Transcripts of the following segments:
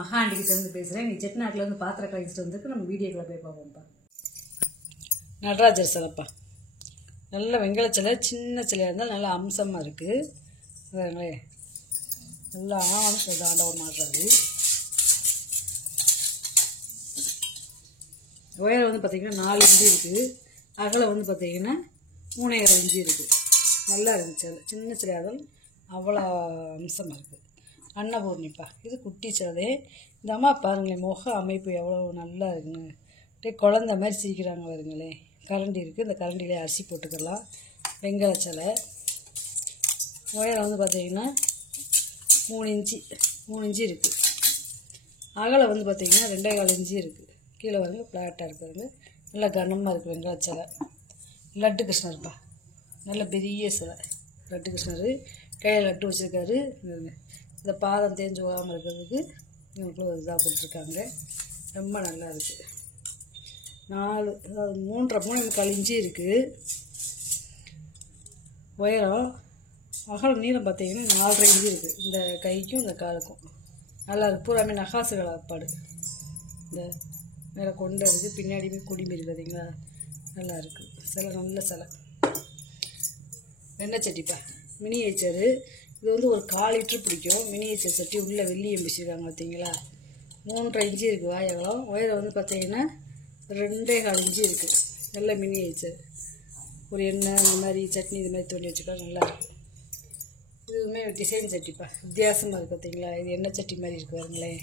மகா ஆண்டிகிட்டேருந்து பேசுகிறேன். நீ செட்டிநாட்டிலேருந்து பாத்திரம் கழிச்சிட்டு வந்துருக்கு. நம்ம வீடியோக்குள்ளே போய் பார்ப்போம்ப்பா. நடராஜர் சிலைப்பா, நல்ல வெங்கல சிலை, சின்ன சிலையாக இருந்தால் நல்லா அம்சமாக இருக்குது. அதாங்களே நல்லா ஆவணம் ஆண்டவர் மாடுறாரு. உயரம் வந்து பார்த்திங்கன்னா 4 இன்ச்சு இருக்குது. அகலம் வந்து பார்த்திங்கன்னா 3.5 இன்ச்சு இருக்குது. நல்லா இருக்குது சிலை, சின்ன சிலையாக இருந்தாலும் அவ்வளோ அம்சமாக இருக்குது. அன்னபூர்ணிப்பா, இது குட்டி சிலை. இந்த அம்மா பாருங்களேன், முக அமைப்பு எவ்வளோ நல்லா இருக்குன்னு. அப்படியே குழந்த மாதிரி சிரிக்கிறாங்க பாருங்களேன். கரண்டி இருக்குது, இந்த கரண்டிலே அரிசி போட்டுக்கலாம். வெங்கல சிலை. உயரம் வந்து பார்த்திங்கன்னா 3 இன்ச்சு இருக்குது. அகலம் வந்து பார்த்திங்கன்னா 2.25 இன்ச்சு இருக்குது. கீழே வந்து ஃப்ளாட்டாக இருக்கிறது, நல்லா கனமாக இருக்குது வெங்கல சிலை. லட்டு கிருஷ்ணர்ப்பா, நல்ல பெரிய சிலை. லட்டு கிருஷ்ணர் கையில் லட்டு வச்சுருக்காரு. இந்த பாதம் தேஞ்சு போகாமல் இருக்கிறதுக்கு இவங்களுக்கு ஒரு இதாக கொடுத்துருக்காங்க. ரொம்ப நல்லா இருக்குது. 3.5 இன்ச்சு இருக்குது உயரம். அகலம் நீளம் பார்த்தீங்கன்னா 4.5 இன்ச்சு இருக்குது. இந்த கைக்கும் இந்த காலுக்கும் நல்லா இருக்குது. பூராமே நகாசு கலப்பாடு. இந்த மேலே கொண்டை இருக்குது, பின்னாடியுமே குடிமி இருக்குது. பார்த்தீங்களா, நல்லா இருக்குது சிலை, நல்ல சிலை. வெண்ணெய் சட்டிப்பா, மினியேச்சரு. இது வந்து ஒரு 1/4 லிட்டர் பிடிக்கும். மினியேச்சர் சட்டி உள்ளே வெள்ளி எம்பிச்சிருக்காங்க பார்த்தீங்களா. 3.5 இன்ச்சு இருக்குது வாயகலம். உயரம் வந்து பார்த்தீங்கன்னா 2.25 இன்ச்சு இருக்குது. நல்ல மினியேச்சர். ஒரு எண்ணெய் இந்த மாதிரி சட்னி இது மாதிரி தோண்டி வச்சுக்கலாம், நல்லாயிருக்கும். இதுவுமே டிசைன் சட்டிப்பா, வித்தியாசமாக இருக்குது பார்த்தீங்களா. இது எண்ணெய் சட்டி மாதிரி இருக்குது பாருங்களேன்.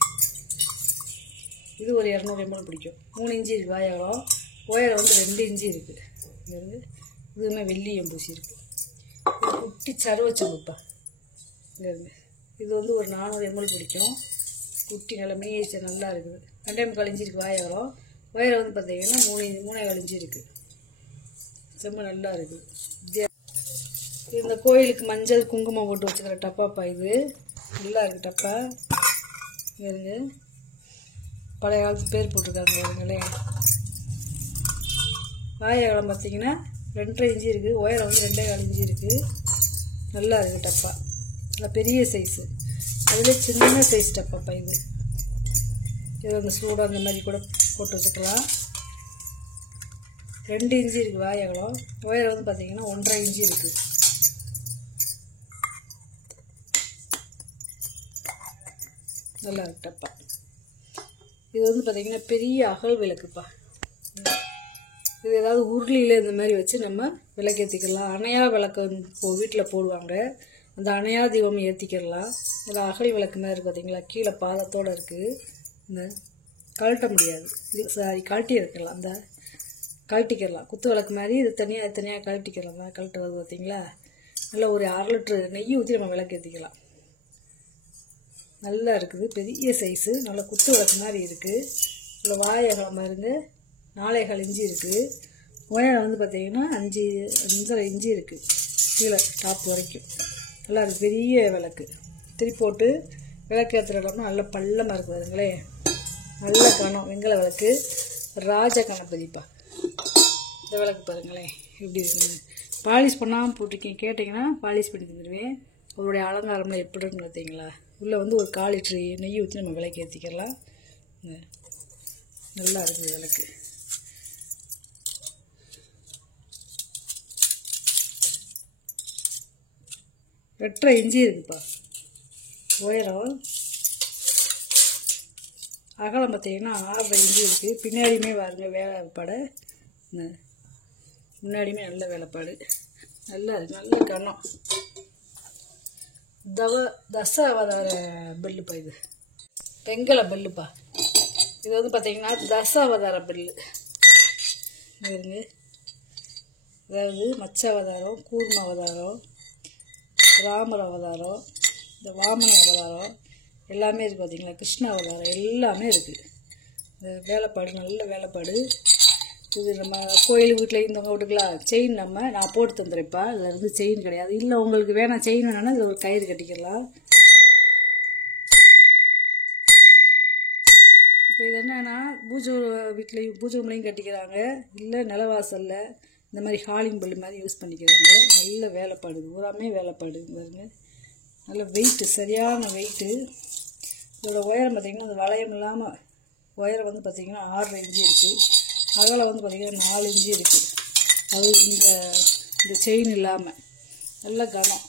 இது ஒரு 200 ml பிடிக்கும். 3 இன்ச்சு இருக்குது வாயகலம். உயரம் வந்து 2 இன்ச்சு இருக்குது. இதுவுமே வெள்ளி எம்பூசி இருக்குது. குட்டி சருவச்சம்புப்பா, இங்கேருந்து இது வந்து ஒரு 400 ml பிடிக்கும். குட்டி நல்ல மினியேச்சர் நல்லா இருக்குது. 2.25 இன்ச்சு இருக்குது வாயகலம். உயரம் வந்து பார்த்தீங்கன்னா 3.25 இன்ச்சு இருக்குது. ரொம்ப நல்லா இருக்குது. இந்த கோயிலுக்கு மஞ்சள் குங்குமம் போட்டு வச்சுக்கிற டப்பாப்பா, இது நல்லா இருக்குது டப்பா. இங்கே பழைய காலத்து பேர் போட்டிருக்காங்க பாருங்களேன். வாயகலம் பார்த்தீங்கன்னா 2.5 இன்ச்சு இருக்குது. உயரம் வந்து 2.25 இன்ச்சு இருக்குது. நல்லா இருக்குது டப்பா, நல்லா பெரிய சைஸு. அதில் சின்ன சைஸ் டப்பாப்பா இது. இது அந்த சூடாக அந்த மாதிரி கூட போட்டு வச்சுக்கலாம். 2 இன்ச்சு இருக்குது வாயகலம். உயரம் வந்து பார்த்தீங்கன்னா 1.5 இன்ச்சு இருக்குது. நல்லா இருக்கு டப்பா. இது வந்து பார்த்திங்கன்னா பெரிய அகல் விளக்குப்பா. இது ஏதாவது உருளியில் இந்த மாதிரி வச்சு நம்ம விளக்கேற்றிக்கலாம். அணையா விளக்கு வீட்டில் போடுவாங்க, அந்த அணையா தீபம் ஏற்றிக்கிடலாம். இதில் அகல் விளக்கு மாதிரி இருக்குது பார்த்தீங்களா. கீழே பாதத்தோடு இருக்குது. இந்த கழட்ட முடியாது, சாரி கழட்டி இருக்கலாம். அந்த கழட்டிக்கிடலாம், குத்து விளக்கு மாதிரி. இது தனியாக கழட்டிக்கிடலாம். கழட்ட வருது பார்த்தீங்களா. நல்லா ஒரு 1/2 லிட்டரு நெய் ஊற்றி நம்ம விளக்கேற்றிக்கலாம். நல்லா இருக்குது, பெரிய சைஸு, நல்லா குத்து விளக்கு மாதிரி இருக்குது. இல்லை வாயகலம் இருந்து 4.25 இன்ச்சு இருக்குது. உயரம் வந்து பார்த்திங்கன்னா 5.5 இன்ச்சு இருக்குது. கீழே டாப் வரைக்கும் நல்லா இருக்குது. பெரிய விளக்கு திருப்பி போட்டு விளக்கேற்றுற இடம்னா நல்ல பள்ளமாக இருக்குது பாருங்களே. நல்ல கணம் வெங்கல விளக்கு. ராஜ கணபதிப்பா, இந்த விளக்கு பாருங்களேன் எப்படி இருக்குங்க. பாலிஷ் பண்ணாமல் போட்டிருக்கேன், கேட்டிங்கன்னா பாலிஷ் பண்ணி தந்துடுவேன். அவருடைய அலங்காரம்லாம் எப்படி இருக்குன்னு பார்த்தீங்களா. உள்ளே வந்து ஒரு 1/4 லிட்டரு நெய் ஊற்றி நம்ம விளக்கு ஏற்றிக்கலாம். நல்லா இருக்குது விளக்கு. எட்டரை இன்ச்சு இருக்குப்பா உயரம். அகலம் பார்த்தீங்கன்னா 6.5 இன்ச்சு இருக்குது. பின்னாடியுமே பாருங்க வேலைப்பாடு, முன்னாடியுமே நல்ல வேலைப்பாடு. நல்லா இருக்குது, நல்ல கனம். தச அவதார பெல்லுப்பா, இது வெங்கல பெல்லுப்பா. இது வந்து பார்த்தீங்கன்னா தச அவதார பெல்லு. அதாவது மச்ச அவதாரம், கூர்ம அவதாரம், ராமர் அவதாரம், இந்த வாமன அவதாரம் எல்லாமே இருக்குது பார்த்தீங்களா. கிருஷ்ண அவதாரம் எல்லாமே இருக்குது. இந்த வேலைப்பாடு நல்ல வேலைப்பாடு. இது நம்ம கோயில் வீட்டில் இருந்தவங்க விட்டுக்கலாம். செயின் நான் போட்டு தந்துடுறேன்ப்பா. இதில் இருந்து செயின் கிடையாது. இல்லை உங்களுக்கு வேணாம் செயின் வேணான்னா இதில் ஒரு கயிறு கட்டிக்கலாம். இப்போ இது என்னன்னா பூஜை வீட்லேயும் பூஜை ரூம்லையும் கட்டிக்கிறாங்க, இல்லை நிலவாசலில் இந்த மாதிரி ஹாலிங் பெல் மாதிரி யூஸ் பண்ணிக்கிறாங்க. நல்ல வேலைப்பாடு, பூராமே வேலைப்பாடு பாருங்க. நல்ல வெயிட்டு, சரியான வெயிட்டு. இதோட உயரம் பார்த்திங்கன்னா இந்த வளையம் இல்லாமல் உயரம் வந்து பார்த்திங்கன்னா 6 இன்ச்சு இருக்குது. அகலம் வந்து பார்த்திங்கன்னா 4 இன்ச்சு இருக்குது. அது இந்த செயின் இல்லாமல் நல்ல கனம்.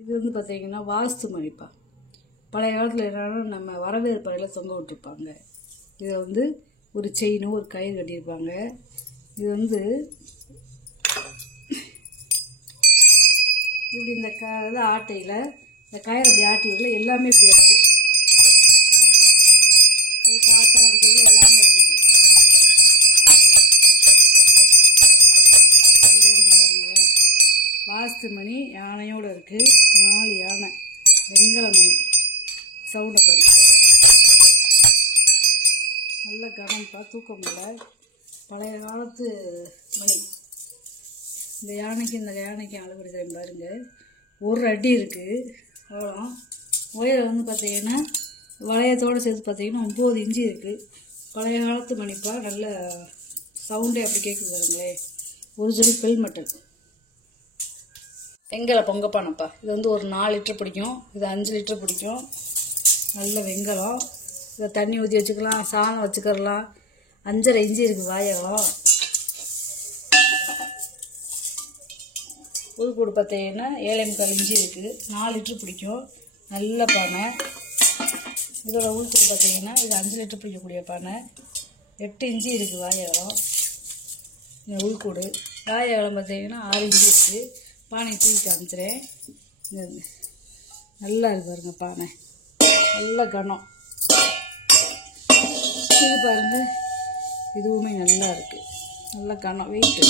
இது வந்து பார்த்திங்கன்னா வாஸ்து மணிப்பா. பழைய காலத்தில் என்னன்னா நம்ம வரவேற்பறையில் தொங்க விட்டுருப்பாங்க. இதை வந்து ஒரு செயினும் ஒரு கயிறு கட்டியிருப்பாங்க. இது வந்து இப்படி இந்த ஆட்டையில் இந்த கயிறு அப்படி ஆட்டி விடல எல்லாமே இப்படி இருக்குது. ஒரு காற்று அடிக்கிறது எல்லாமே இருக்குது. வாஸ்து மணி யானையோடு இருக்குது. 4 யானை வெங்கல மணி. சவுண்டை பாருங்க. நல்ல கனம்ப்பா, தூக்கம் இல்லை. பழைய காலத்து மணி. இந்த யானைக்கு அளவெடுக்கிறேன் பாருங்க. 1 அடி இருக்குது அவ்வளோ. உயரம் வந்து பார்த்திங்கன்னா வளையத்தோடு சேர்த்து பார்த்திங்கன்னா 9 இன்ச்சு இருக்குது. பழைய காலத்து மணிப்பா. நல்ல சவுண்டே அப்படி கேட்குது பாருங்களே. ஒரிஜினல் பெல் மட்டன் வெங்கல பொங்கப்பானப்பா. இது வந்து ஒரு 4 லிட்டர் பிடிக்கும். இது 5 லிட்டர் பிடிக்கும். நல்ல வெங்கலம். இதை தண்ணி ஊற்றி வச்சுக்கலாம், சாதம் வச்சுக்கலாம். 5.5 இன்ச்சு இருக்குது வாயகம். புதுக்கூடு பார்த்தீங்கன்னா 7.25 இன்ச்சு இருக்குது. 4 லிட்டர் பிடிக்கும். நல்ல பானை. இதோட உள்கூடு பார்த்தீங்கன்னா இது 5 லிட்டர் பிடிக்கக்கூடிய பானை. 8 இன்ச்சு இருக்குது வாயகம். இந்த உள்கூடு வாயகம் பார்த்தீங்கன்னா 6 இன்ச்சு இருக்குது. பானை தூக்கி காமிச்சிறேன். நல்லா இருக்கு பாருங்க பானை. நல்ல கனம். இது பாருங்க, இதுவுமே நல்லா இருக்குது. நல்ல கனம், வெயிட்டு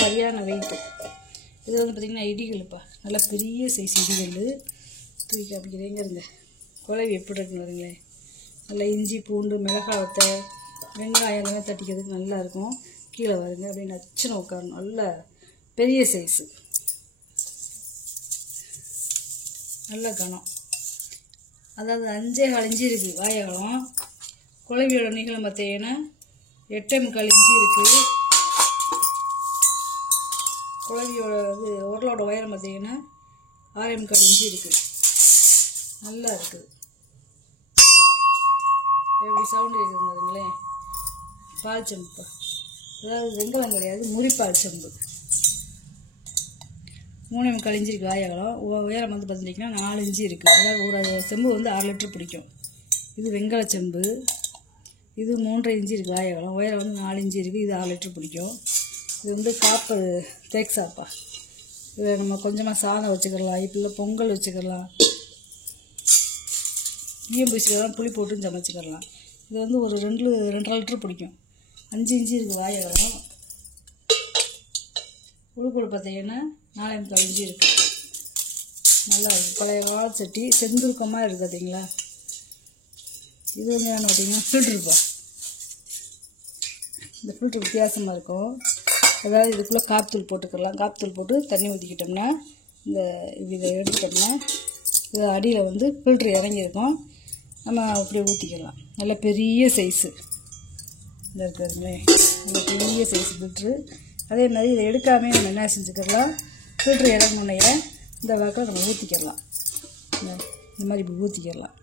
சரியான வெயிட்டு. இது வந்து பார்த்திங்கன்னா இடிகள்ப்பா. நல்லா பெரிய சைஸ் இடிகள். தூக்கி காமிக்கிறேங்க. இருங்க குழவி எப்படி இருக்குன்னு வருங்களேன். நல்லா இஞ்சி பூண்டு மிளகாய் வத்தை வெங்காயம் எல்லாமே தட்டிக்கிறதுக்கு நல்லாயிருக்கும். கீழே வருங்க அப்படியே நச்சுன்னு உட்காரணும். நல்ல பெரிய சைஸு, நல்ல கனம். அதாவது 5.25 இன்ச்சு இருக்குது வாயகம். குழவியோட நீளம் பார்த்தீங்கன்னா 8.25 இன்ச்சு இருக்குது. குழவியோட உரலோட உயரம் பார்த்தீங்கன்னா 6.25 இன்ச்சு இருக்குது. நல்லா இருக்குது. எப்படி சவுண்டு கேட்குது பாருங்களேன். பால் செம்பு. அதாவது வெங்கலம் கிடையாது, முறிப்பால் செம்பு. 3.25 இன்ச்சு இருக்குது வாயகம். உயரம் வந்து பார்த்துட்டிங்கன்னா 4 இன்ச்சு இருக்குது. அதாவது ஒரு செம்பு வந்து 6 லிட்டர் பிடிக்கும். இது வெங்கல செம்பு. இது 3.5 இன்ச்சு இருக்குது வாயகம். உயரம் வந்து 4 இன்ச்சு இருக்குது. இது 6 லிட்டர் பிடிக்கும். இது வந்து காப்பர் தேக்ஸாப்பா. இதில் நம்ம கொஞ்சமாக சாதம் வச்சுக்கலாம், இப்போ பொங்கல் வச்சுக்கலாம், ஈயம் பூசிக்கலாம், புளி போட்டு சமைச்சிக்கலாம். இது வந்து ஒரு 2.5 லிட்டர் பிடிக்கும். 5 இன்ச்சு இருக்குது வாயகம். உள்கூடு பார்த்தீங்கன்னா 4.25 இன்ச்சு இருக்குது. நல்லா இருக்குது. பழைய கால சட்டி செந்துருக்கமாக இருக்குது பார்த்தீங்களா. இது வந்து என்ன பார்த்தீங்கன்னா ஃபில்ட்ருப்பா. இந்த ஃபில்ட்ரு வித்தியாசமாக இருக்கும். அதாவது இதுக்குள்ளே காப்தூள் போட்டுக்கலாம். காப்தூள் போட்டு தண்ணி ஊற்றிக்கிட்டோம்னா இதை எடுத்துட்டோம்னா இது அடியில் வந்து ஃபில்ட்ரு இறங்கியிருக்கும். நம்ம அப்படியே ஊற்றிக்கலாம். நல்ல பெரிய சைஸு இந்த இருக்கிறதுங்களே. நல்ல பெரிய சைஸ் ஃபில்ட்ரு. அதே மாதிரி இதை எடுக்காமல் நம்ம என்ன செஞ்சுக்கலாம், ஃபில்ட்ரு இறங்கினே இந்த வாக்கில் நம்ம ஊற்றிக்கலாம். இந்த மாதிரி இப்படி ஊற்றிக்கலாம்.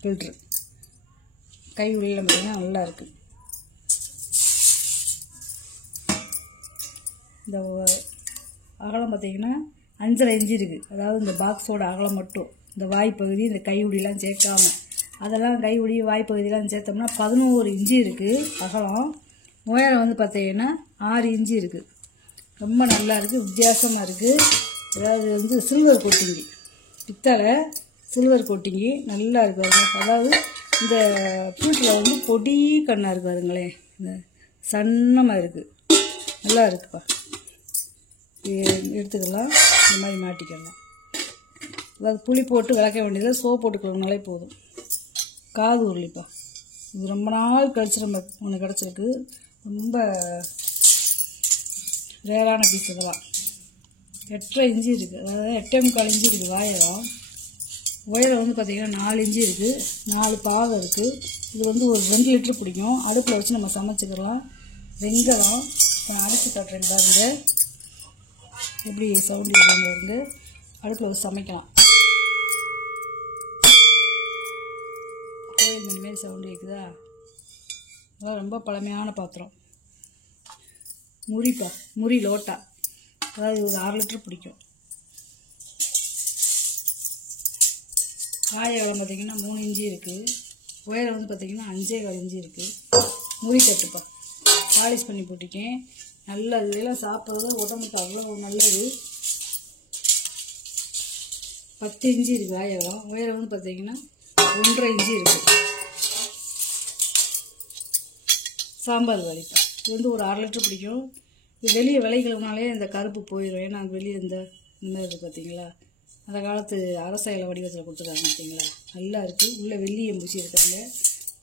ஃபில்ட்ரு கை உள்ளில் பார்த்தீங்கன்னா நல்லா இருக்குது. இந்த அகலம் பார்த்திங்கன்னா 5.5 இன்ச்சு இருக்குது. அதாவது இந்த பாக்ஸோட அகலம் மட்டும். இந்த வாய்ப்பகுதி இந்த கையுடியெலாம் சேர்க்காமல், அதெல்லாம் கையுடி வாய்ப்பகுதியெலாம் சேர்த்தோம்னா 11 இன்ச்சு இருக்குது அகலம். உயரம் வந்து பார்த்திங்கன்னா 6 இன்ச்சு இருக்குது. ரொம்ப நல்லா இருக்குது, வித்தியாசமாக இருக்குது. அதாவது வந்து சில்வர் கோட்டிங்கி, பித்தளை சில்வர் கோட்டிங்கி நல்லா இருக்குது. அதாவது இந்த ஃப்ரூட்டில் வந்து பொடி கண்ணாக இருக்குது பாருங்களேன். இந்த சன்னமாக இருக்குது, நல்லா இருக்குப்பா. எடுத்துக்கலாம், இந்த மாதிரி மாட்டிக்கலாம். அதாவது புளி போட்டு விளக்க வேண்டியது, சோப்பு போட்டு கழுவினாலே போதும். காது உருளிப்பா. இது ரொம்ப நாள் கழிச்சு நம்ம ஒன்று கிடச்சிருக்கு. ரொம்ப ரேரான பீஸ் இதெல்லாம். 8.5 இன்ச்சு இருக்குது. அதாவது 8.25 இன்ச்சு இருக்குது வாயகம். உயரம் வந்து பார்த்திங்கன்னா 4 இன்ச்சு இருக்குது. 4 பாகம் இருக்குது. இது வந்து ஒரு 2 லிட்டர் பிடிக்கும். அடுப்பில் வச்சு நம்ம சமைச்சிக்கலாம். வெங்காயம் நான் அடித்து காட்டுறேன் பாருங்க, எப்படி சவுண்டு வருங்க. அடுப்பில் வச்சு சமைக்கலாம். கோயில் மணி மாரி சவுண்டு கேட்குதா? அதெல்லாம் ரொம்ப பழமையான பாத்திரம். முறிப்பா, முறி லோட்டா, அதாவது ஒரு 6 லிட்டர் பிடிக்கும். காய அகலம் பார்த்திங்கன்னா 3 இன்ச்சு இருக்குது. உயரம் வந்து பார்த்திங்கன்னா 5.25 இன்ச்சு இருக்குது. முறி தட்டுப்பா, பாலிஷ் பண்ணி போட்டிருக்கேன். நல்லா இதெல்லாம் சாப்பிட்றது உடம்புக்கு அவ்வளோ நல்லது. 10 இன்ச்சு இருக்குது காய அகலம். உயரம் வந்து பார்த்திங்கன்னா 1.5 இன்ச்சு இருக்குது. சாம்பார் வாளிப்பா, இது வந்து ஒரு 6 லிட்டர் பிடிக்கும். இது வெளியே விளைக்கிறதுனாலே இந்த கருப்பு போயிடும். ஏன்னா வெளியே இந்த மாதிரி இருக்குது பார்த்தீங்களா, அந்த காலத்து அரசாயில வடிவத்தில் கொடுத்துருக்காங்க பார்த்தீங்களா, நல்லா இருக்குது. உள்ளே வெள்ளியம் பூசி இருக்காங்க.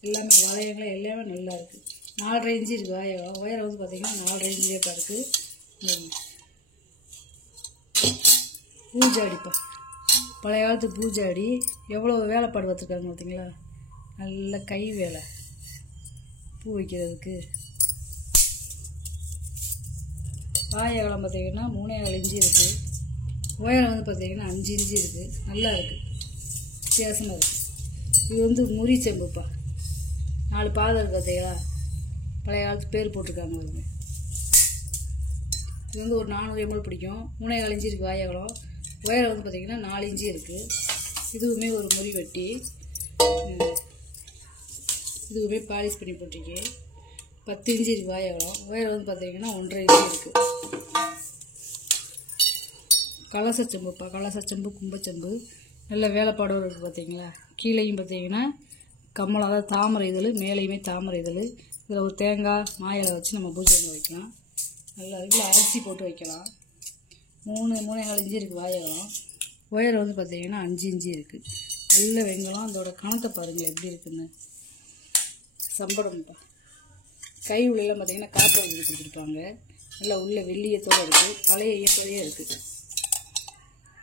எல்லாமே வளையங்கள் எல்லாமே நல்லா இருக்குது. 4.5 இன்ச்சு இருக்குது காயம். உயரம் வந்து பார்த்திங்கன்னா 4.5 இன்ச்சே இப்போ இருக்குது. பூஜாடிப்பா, பழைய காலத்து பூஜாடி எவ்வளோ வேலைப்பாடு பார்த்துருக்காங்க பார்த்தீங்களா, நல்ல கை வேலை. பூ வைக்கிறதுக்கு காய அகலம் பார்த்திங்கன்னா 3.25 இன்ச்சு இருக்குது. உயரம் வந்து பார்த்திங்கன்னா 5 இன்ச்சு இருக்குது. நல்லா இருக்குது, வித்தியாசமாக இருக்குது. இது வந்து முறி செம்புப்பா, 4 பாதை இருக்குது பார்த்தீங்களா, பழைய காலத்து பேர் போட்டிருக்காங்க பாருங்க. இது வந்து ஒரு 400 ml பிடிக்கும். 3.25 இன்ச்சு இருக்குது காய அகலம். உயரம் வந்து பார்த்திங்கன்னா 4 இன்ச்சு இருக்குது. இதுவுமே ஒரு முறி வெட்டி, இதுவுமே பாலிஷ் பண்ணி போட்டிருக்கேன். 10 இன்ச்சு இருக்குது காய அகலம். உயரம் வந்து பார்த்திங்கன்னா 1.5 இன்ச்சு இருக்குது. கலசச்செம்புப்பா, கலசச்செம்பு, கும்பச்செம்பு, நல்ல வேலைப்பாடோடு இருக்குது பார்த்தீங்களா. கீழேயும் பார்த்தீங்கன்னா கம்மலம், அதாவது தாமரை இதழ், மேலேயுமே தாமரை இதழ். இதில் ஒரு தேங்காய் மாயிலை வச்சு நம்ம பூஜை பண்ணி வைக்கலாம். நல்லா இதில் அரிசி போட்டு வைக்கலாம். 3.25 இன்ச்சு இருக்குது வாயகம். உயரம் வந்து பார்த்திங்கன்னா 5 இன்ச்சு இருக்குது. நல்ல வெங்கலம். அதோட கணத்தை பாருங்கள் எப்படி இருக்குன்னு. சம்படம்ப்பா, கை உள்ளெல்லாம் பார்த்திங்கன்னா காற்று வந்து கொடுத்துருப்பாங்க. நல்லா உள்ள வெள்ளியத்தோடு இருக்குது. பழைய இயற்கையே இருக்குது.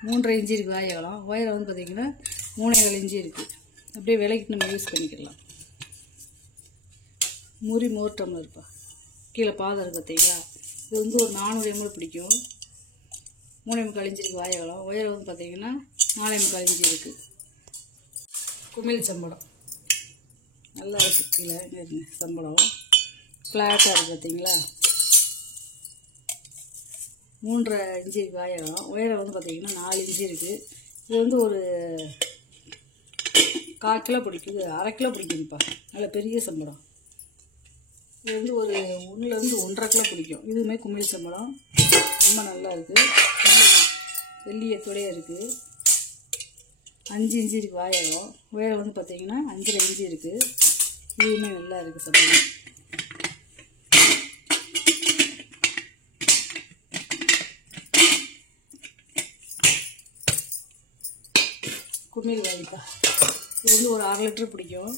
3.5 இன்ச்சு இருக்குது வாயகம். உயரம் வந்து பார்த்திங்கன்னா 3.25 இன்ச்சு இருக்குது. அப்படியே விலைக்கு நம்ம யூஸ் பண்ணிக்கலாம். முறி மோர் டம்ளர்ப்பா, கீழே பாதம் இருக்குது பார்த்தீங்களா. இது வந்து ஒரு 400 ml பிடிக்கும். 3.25 இன்ச்சு இருக்குது வாயகம். உயரம் வந்து பார்த்திங்கன்னா 4.25 இன்ச்சு இருக்குது. குமிழ் சம்படம் நல்லா இருக்குது. கீழே இருங்க சம்படம் ஃப்ளாட்டாக இருக்குது பார்த்தீங்களா. 3.5 இன்ச்சு காயகம். உயரம் வந்து பார்த்திங்கன்னா 4 இன்ச்சு இருக்குது. இது வந்து ஒரு 1/4 கிலோ பிடிக்கும். இது 1/2 கிலோ பிடிக்கும்ப்பா, நல்ல பெரிய சம்பளம். இது வந்து ஒரு 1-1.5 கிலோ பிடிக்கும். இதுவுமே குமிழ் சம்பளம், ரொம்ப நல்லா இருக்குது. வெள்ளியத்தோடையே இருக்குது. 5 இன்ச்சு இருக்குது வாயகம். உயரம் வந்து பார்த்திங்கன்னா 5.5 இன்ச்சு இருக்குது. இதுவுமே நல்லா இருக்குது சம்பளம். குமிழ் வாளிப்பா, இது வந்து ஒரு 1/2 லிட்டர் பிடிக்கும்.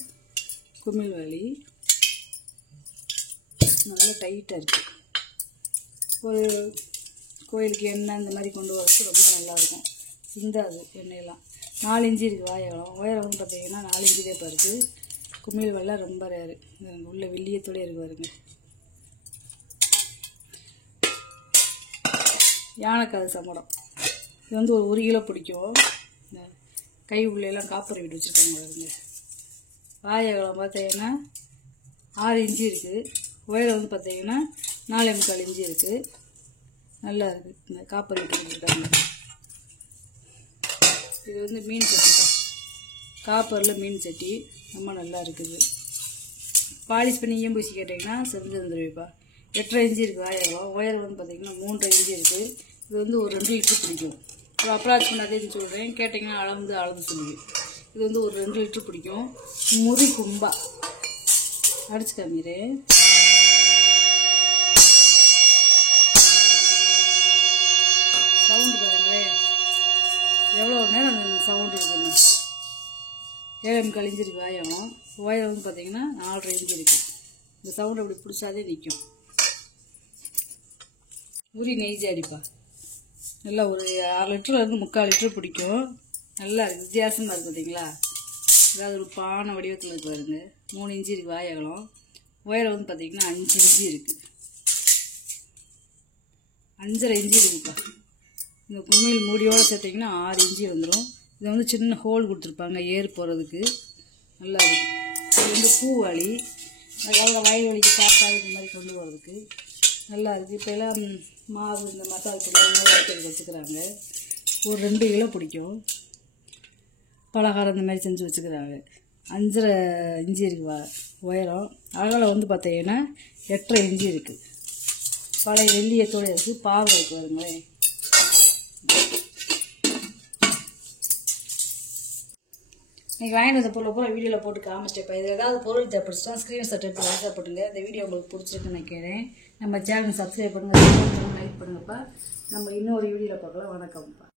குமிழ் வாளி நல்லா டைட்டாக இருக்குது. ஒரு கோயிலுக்கு எண்ணெய் இந்த மாதிரி கொண்டு வரதுக்கு ரொம்ப நல்லாயிருக்கும். சிந்தாது எண்ணெயெல்லாம். 4 இன்ச்சு இருக்குது வாயகம். உயரம் வந்து பார்த்திங்கன்னா 4 இன்ச்சு தான் இருக்குது. குமிழ் வாழை ரொம்ப ரேரு. உள்ள வெள்ளியத்தோடய இருக்கு பாருங்க. யானைக்காது சம்படம், இது வந்து ஒரு 1 கிலோ பிடிக்கும். கை உள்ளெல்லாம் காப்பர் வீட்டு வச்சுருக்காங்க பாருங்க. வாயகம் பார்த்தீங்கன்னா 6 இன்ச்சு இருக்குது. உயரம் வந்து பார்த்தீங்கன்னா 4.25 இன்ச்சு இருக்குது. நல்லா இருக்குது. இந்த காப்பர் வீட்டு வச்சுருக்காங்க. இது வந்து மீன் சட்டிப்பா, காப்பரில் மீன் சட்டி ரொம்ப நல்லா இருக்குது. பாலிஷ் பண்ணி பூசி கேட்டிங்கன்னா செஞ்சு வந்துடுவேப்பா. 8.5 இன்ச்சு இருக்குது வாயகம். உயரம் வந்து பார்த்திங்கன்னா 3.5 இன்ச்சு இருக்குது. இது வந்து ஒரு 2 லிட்டர் பிடிக்கும். ஒரு அப்ராக்சிமேட் அதேன்னு சொல்கிறேன், கேட்டிங்கன்னா அளந்து சொல்லுவேன். இது வந்து ஒரு 2 லிட்டர் பிடிக்கும். முறி கும்பா அடிச்சு காமிக்கிறேன். சவுண்டு பாருங்களேன், எவ்வளோ நேரம் சவுண்டு இருக்குன்னு. 7.25 இன்ச்சு இருக்குது வாயகம். உயரம் வந்து பார்த்திங்கன்னா 4.5 இன்ச்சு இருக்குது. இந்த சவுண்டு அப்படி பிடிச்சாதே நிற்கும். முறி நெய் ஜாடிப்பா, நல்லா ஒரு 1/2 லிட்டர்லேருந்து 3/4 லிட்டர் பிடிக்கும். நல்லா இருக்குது, வித்தியாசமாக இருக்குது பார்த்தீங்களா. ஏதாவது ஒரு பானை வடிவத்தில் இருக்கு பாருங்க. 3 இன்ச்சு இருக்குது வாயகம். உயரம் வந்து பார்த்திங்கன்னா 5 இன்ச்சு இருக்குது. 5.5 இன்ச்சு இருக்குப்பா. இந்த குமிழ் மூடியோடு சேர்த்திங்கன்னா 6 இன்ச்சு வந்துடும். இது வந்து சின்ன ஹோல் கொடுத்துருப்பாங்க ஏறு போகிறதுக்கு, நல்லா இருக்கும். இது வந்து பூவாளி, அதாவது வயல்வெளிக்கு சாப்பாடு இந்த மாதிரி கொண்டு போகிறதுக்கு நல்லா இருக்குது. இப்போ எல்லாம் மாவு இந்த மசாலா பொருள் வறுத்து வச்சுக்கிறாங்க. ஒரு 2 கிலோ பிடிக்கும். பலகாரம் இந்த மாதிரி செஞ்சு வச்சுக்கிறாங்க. 5.5 இன்ச்சு இருக்குது உயரம். அகலம் வந்து பார்த்தீங்கன்னா 8.5 இன்ச்சு இருக்குது. பழைய வெள்ளியத்தோடு இருக்குது. பாவை இருக்குது பாருங்களேன். இன்றைக்கி வாங்கிட்டு வந்த பொருளை பூரா வீடியோவில் போட்டு காமிச்சிட்டேன். இப்போ இது ஏதாவது பொருள் தேவைப்படுச்சுன்னா ஸ்க்ரீன்ஷாட் எடுத்து வாட்ஸ்அப் பண்ணுங்கள். இந்த வீடியோ உங்களுக்கு பிடிச்சிருக்குன்னு நினைக்கிறேன். நம்ம சேனல் சப்ஸ்கிரைப் பண்ணுங்கள், லைக் பண்ணுங்கப்பா. நம்ம இன்னொரு வீடியோவில் பார்க்கலாம். வணக்கம்ப்பா.